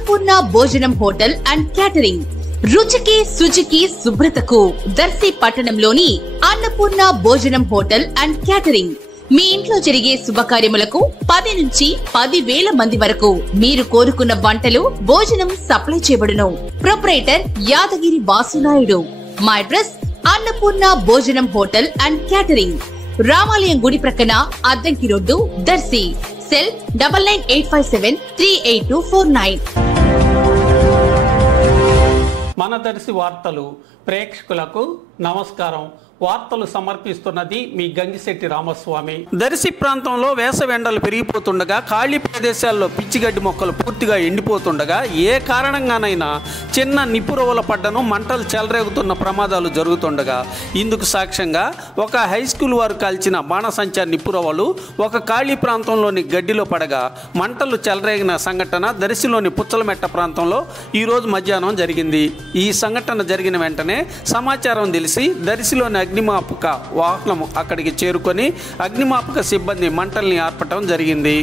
అన్నపూర్ణ భోజనం hotel and catering. రుచికి శుచికి శుభ్రతకు దర్శి పట్టణంలోని అన్నపూర్ణ భోజనం హోటల్ అండ్ క్యాటరింగ్. మీ ఇంట్లో జరిగే శుభకార్యములకు 10 నుంచి 10,000 మంది వరకు మీరు కోరుకున్న వంటలు, భోజనం సప్లై చేయబడును. ప్రొపరేటర్ యాదగిరి వాసునాయుడు. మా అడ్రస్ అన్నపూర్ణ భోజనం హోటల్ అండ్ క్యాటరింగ్, రామాలయం గుడి ప్రక్కన, అద్దంకి రోడ్డు, దర్శి. సెల్ 9985738249. మన దర్శి వార్తలు ప్రేక్షకులకు నమస్కారం. వార్తలు సమర్పిస్తున్నది మీ గంగిశెట్టి రామస్వామి. దర్శి ప్రాంతంలో వేసవి ఎండలు పెరిగిపోతుండగా, ఖాళీ ప్రదేశాల్లో పిచ్చిగడ్డి మొక్కలు పూర్తిగా ఎండిపోతుండగా, ఏ కారణంగానైనా చిన్న నిపురవల పడ్డను మంటలు చెలరేగుతున్న ప్రమాదాలు జరుగుతుండగా, ఇందుకు సాక్ష్యంగా ఒక హై స్కూల్ వారు కాల్చిన బాణసంచా నిపురవలు ఒక ఖాళీ ప్రాంతంలోని గడ్డిలో పడగా మంటలు చెలరేగిన సంఘటన దర్శిలోని పుచ్చలమెట్ట ప్రాంతంలో ఈరోజు మధ్యాహ్నం జరిగింది. ఈ సంఘటన జరిగిన వెంటనే సమాచారం తెలిసి దర్శిలోని అగ్నిమాపక వాహనం అక్కడికి చేరుకొని అగ్నిమాపక సిబ్బంది మంటల్ని ఆర్పటం జరిగింది.